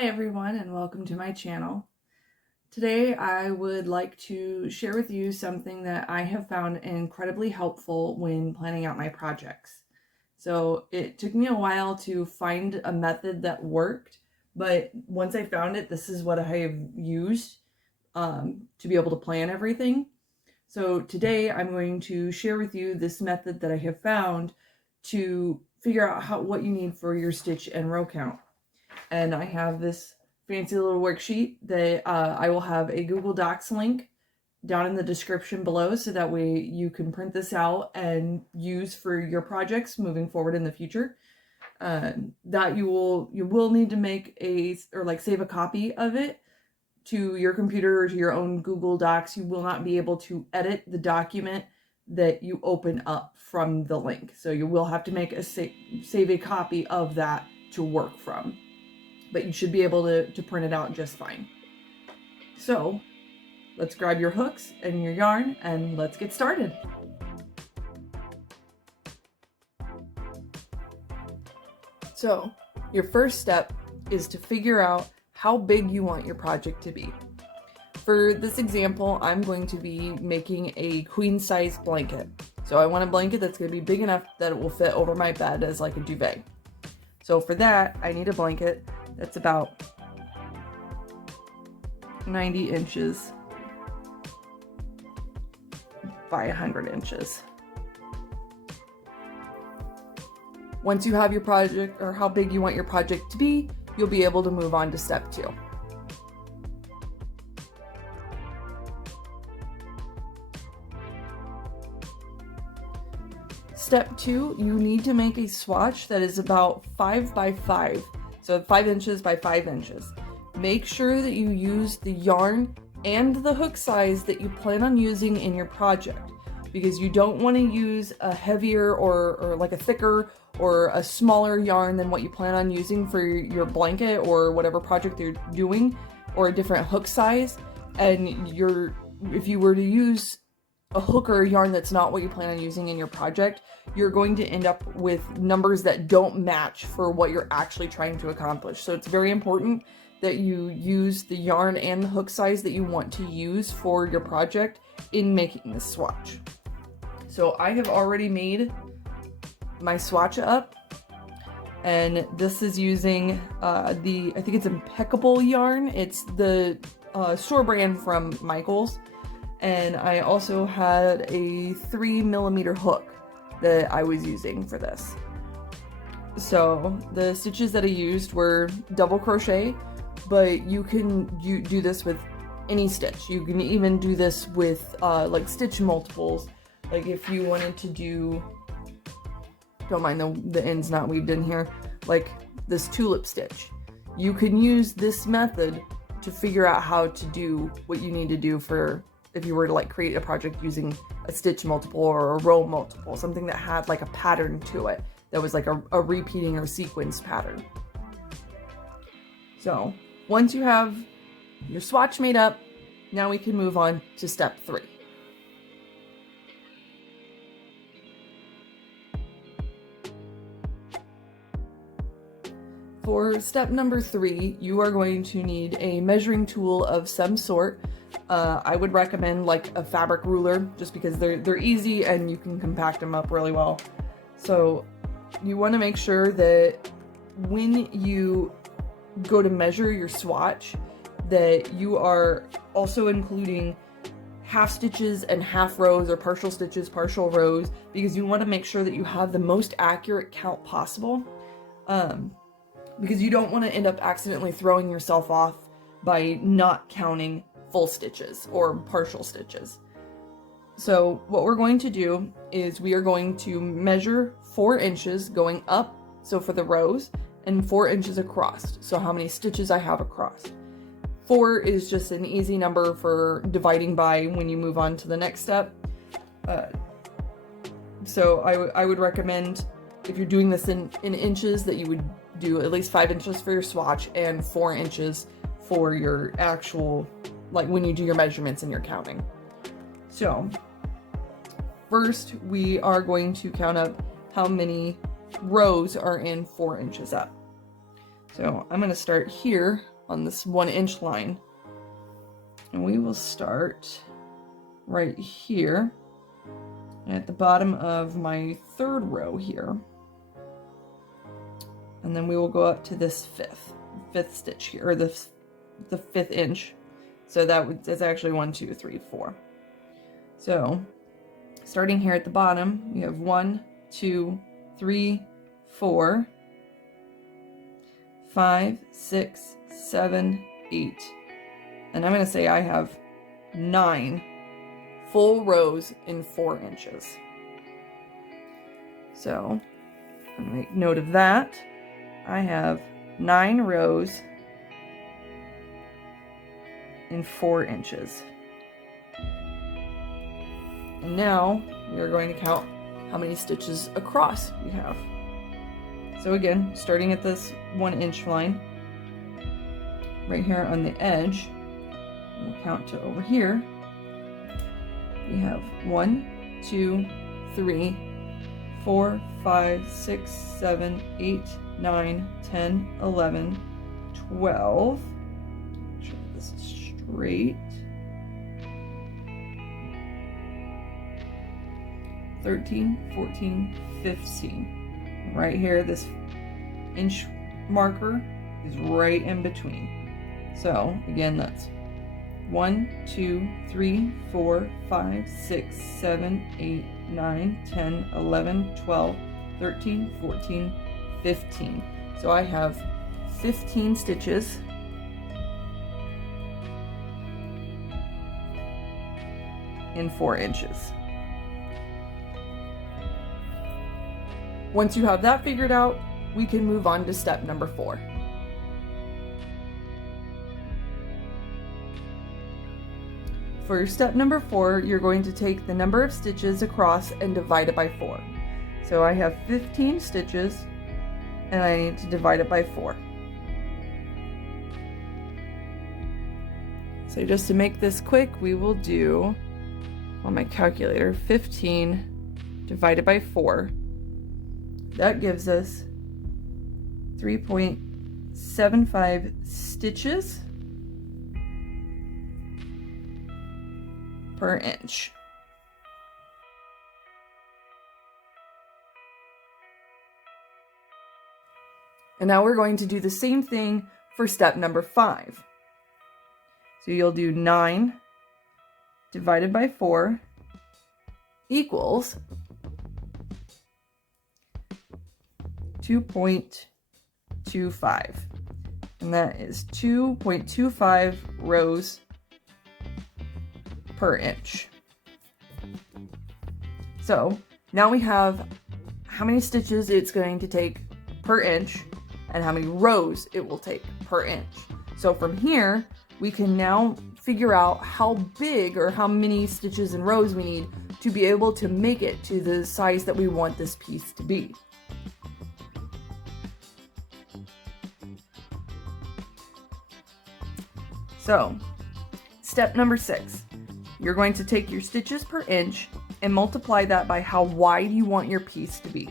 Hi everyone and welcome to my channel. Today I would like to share with you something that I have found incredibly helpful when planning out my projects. So it took me a while to find a method that worked, but once I found it, this is what I have used to be able to plan everything. So today I'm going to share with you this method that I have found to figure out what you need for your stitch and row count. And I have this fancy little worksheet that I will have a Google Docs link down in the description below, so that way you can print this out and use for your projects moving forward in the future. That you will need to make save a copy of it to your computer or to your own Google Docs. You will not be able to edit the document that you open up from the link, so you will have to make a save a copy of that to work from. But you should be able to print it out just fine. So let's grab your hooks and your yarn and let's get started. So your first step is to figure out how big you want your project to be. For this example, I'm going to be making a queen size blanket. So I want a blanket that's going to be big enough that it will fit over my bed as like a duvet. So for that, I need a blanket that's about 90 inches by 100 inches. Once you have your project, or how big you want your project to be, you'll be able to move on to step 2. Step 2, you need to make a swatch that is about 5 by 5. So 5 inches by 5 inches. Make sure that you use the yarn and the hook size that you plan on using in your project, because you don't want to use a heavier or like a thicker or a smaller yarn than what you plan on using for your blanket or whatever project you're doing, or a different hook size. And if you were to use a hook or a yarn that's not what you plan on using in your project, you're going to end up with numbers that don't match for what you're actually trying to accomplish. So it's very important that you use the yarn and the hook size that you want to use for your project in making this swatch. So I have already made my swatch up, and this is using I think it's Impeccable yarn. It's the store brand from Michaels. And I also had a 3mm hook that I was using for this. So the stitches that I used were double crochet, but you can do this with any stitch. You can even do this with like stitch multiples. Like if you wanted to do, don't mind the ends not weaved in here, like this tulip stitch. You can use this method to figure out how to do what you need to do for if you were to like create a project using a stitch multiple or a row multiple, something that had like a pattern to it, that was like a repeating or sequence pattern. So once you have your swatch made up, now we can move on to step 3. For step number 3, you are going to need a measuring tool of some sort. I would recommend like a fabric ruler, just because they're easy and you can compact them up really well. So you want to make sure that when you go to measure your swatch, that you are also including half stitches and half rows, or partial stitches, partial rows, because you want to make sure that you have the most accurate count possible. Because you don't want to end up accidentally throwing yourself off by not counting full stitches or partial stitches. So what we're going to do is we are going to measure 4 inches going up, so for the rows, and 4 inches across, so how many stitches I have across. 4 is just an easy number for dividing by when you move on to the next step. So I would recommend, if you're doing this in inches, that you would do at least 5 inches for your swatch and 4 inches for your actual, like when you do your measurements and your counting. So first we are going to count up how many rows are in 4 inches up. So I'm going to start here on this 1 inch line, and we will start right here at the bottom of my 3rd row here, and then we will go up to this fifth stitch here, or the 5th inch. So that's actually 1, 2, 3, 4. So starting here at the bottom, we have 1, 2, 3, 4, 5, 6, 7, 8. And I'm going to say I have 9 full rows in 4 inches. So I'm going to make note of that. I have 9 rows in 4 inches. And now we are going to count how many stitches across we have. So again, starting at this 1 inch line, right here on the edge, we'll count to over here. We have 1, 2, 3, 4, 5, 6, 7, 8, 9, 10, 11, 12. Make sure this is straight. 13, 14, 15. Right here, this inch marker is right in between. So again, that's 1, 2, 3, 4, 5, 6, 7, 8, 9, 10, 11, 12, 13, 14, 15. So I have 15 stitches in 4 inches. Once you have that figured out, we can move on to step number 4. For step number 4, you're going to take the number of stitches across and divide it by 4. So I have 15 stitches and I need to divide it by 4. So just to make this quick, we will do on my calculator 15 divided by 4. That gives us 3.75 stitches per inch. And now we're going to do the same thing for step number 5. So you'll do 9 divided by 4 equals 2.25, and that is 2.25 rows per inch. So now we have how many stitches it's going to take per inch and how many rows it will take per inch. So from here, we can now figure out how big or how many stitches and rows we need to be able to make it to the size that we want this piece to be. So, step number 6, you're going to take your stitches per inch and multiply that by how wide you want your piece to be.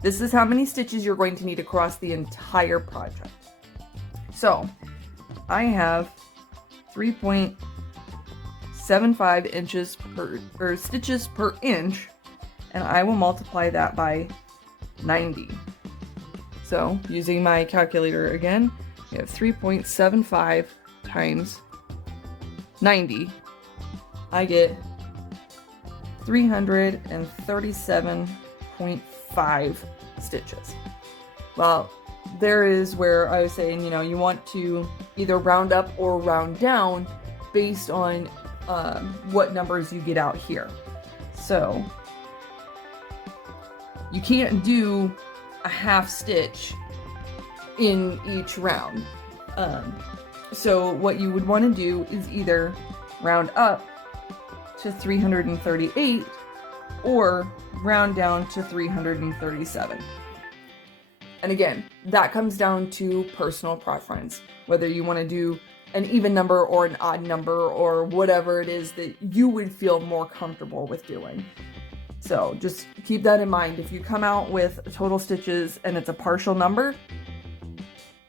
This is how many stitches you're going to need across the entire project. So, I have 3.75 inches or stitches per inch, and I will multiply that by 90. So, using my calculator again, we have 3.75 times 90, I get 337.5 stitches. Well, there is where I was saying, you want to either round up or round down based on what numbers you get out here. So you can't do a half stitch in each round. So what you would want to do is either round up to 338 or round down to 337. And again, that comes down to personal preference, whether you want to do an even number or an odd number or whatever it is that you would feel more comfortable with doing. So just keep that in mind. If you come out with total stitches and it's a partial number,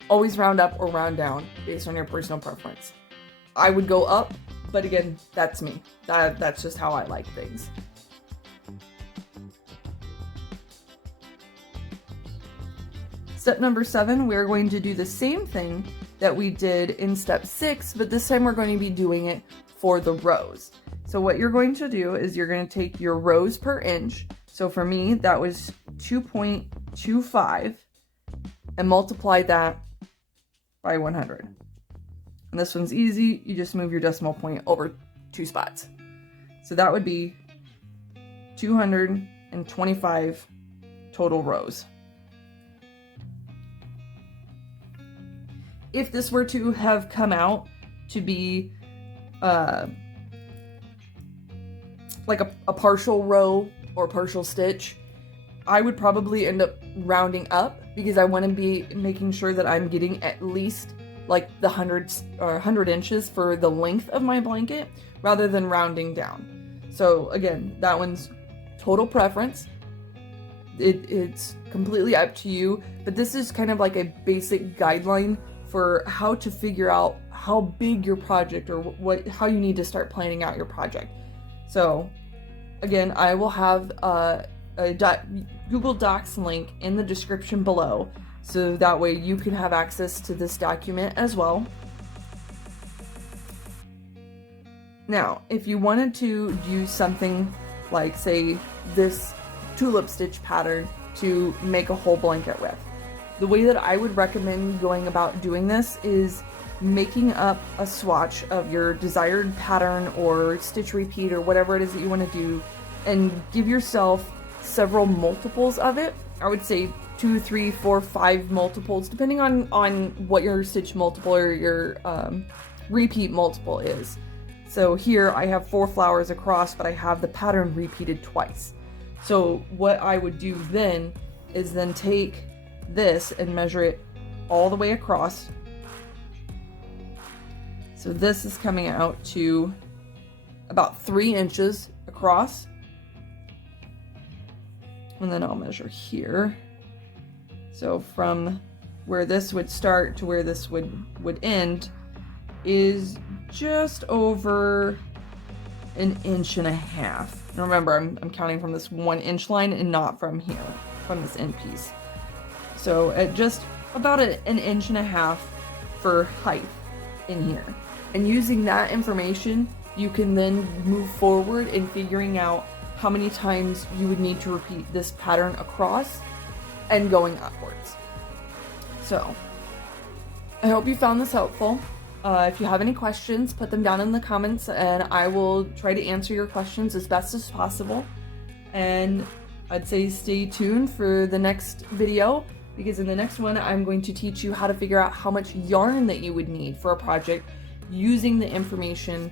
always round up or round down based on your personal preference. I would go up, but again, that's me. That's just how I like things. Step number 7, we're going to do the same thing that we did in step 6, but this time we're going to be doing it for the rows. So what you're going to do is you're going to take your rows per inch. So for me, that was 2.25 and multiply that by 100. And this one's easy. You just move your decimal point over 2 spots. So that would be 225 total rows. If this were to have come out to be like a partial row or partial stitch, I would probably end up rounding up because I want to be making sure that I'm getting at least like the 100 inches for the length of my blanket rather than rounding down. So again, that one's total preference. It's completely up to you, but this is kind of like a basic guideline for how to figure out how big your project or how you need to start planning out your project. So again, I will have a Google Docs link in the description below, so that way you can have access to this document as well. Now, if you wanted to use something like, say, this tulip stitch pattern to make a whole blanket with, the way that I would recommend going about doing this is making up a swatch of your desired pattern or stitch repeat or whatever it is that you want to do, and give yourself several multiples of it. I would say 2, 3, 4, 5 multiples, depending on what your stitch multiple or your repeat multiple is. So here I have 4 flowers across, but I have the pattern repeated twice. So what I would do then is then take this and measure it all the way across. So this is coming out to about 3 inches across. And then I'll measure here. So from where this would start to where this would end is just over 1.5 inches. And remember, I'm counting from this 1 inch line and not from here, from this end piece. So at just about 1.5 inches for height in here. And using that information, you can then move forward in figuring out how many times you would need to repeat this pattern across and going upwards. So I hope you found this helpful. If you have any questions, put them down in the comments and I will try to answer your questions as best as possible. And I'd say stay tuned for the next video, because in the next one I'm going to teach you how to figure out how much yarn that you would need for a project using the information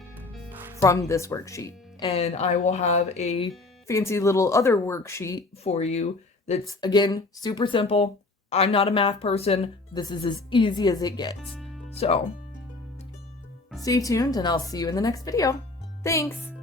from this worksheet. And I will have a fancy little other worksheet for you that's, again, super simple. I'm not a math person. This is as easy as it gets. So stay tuned and I'll see you in the next video. Thanks!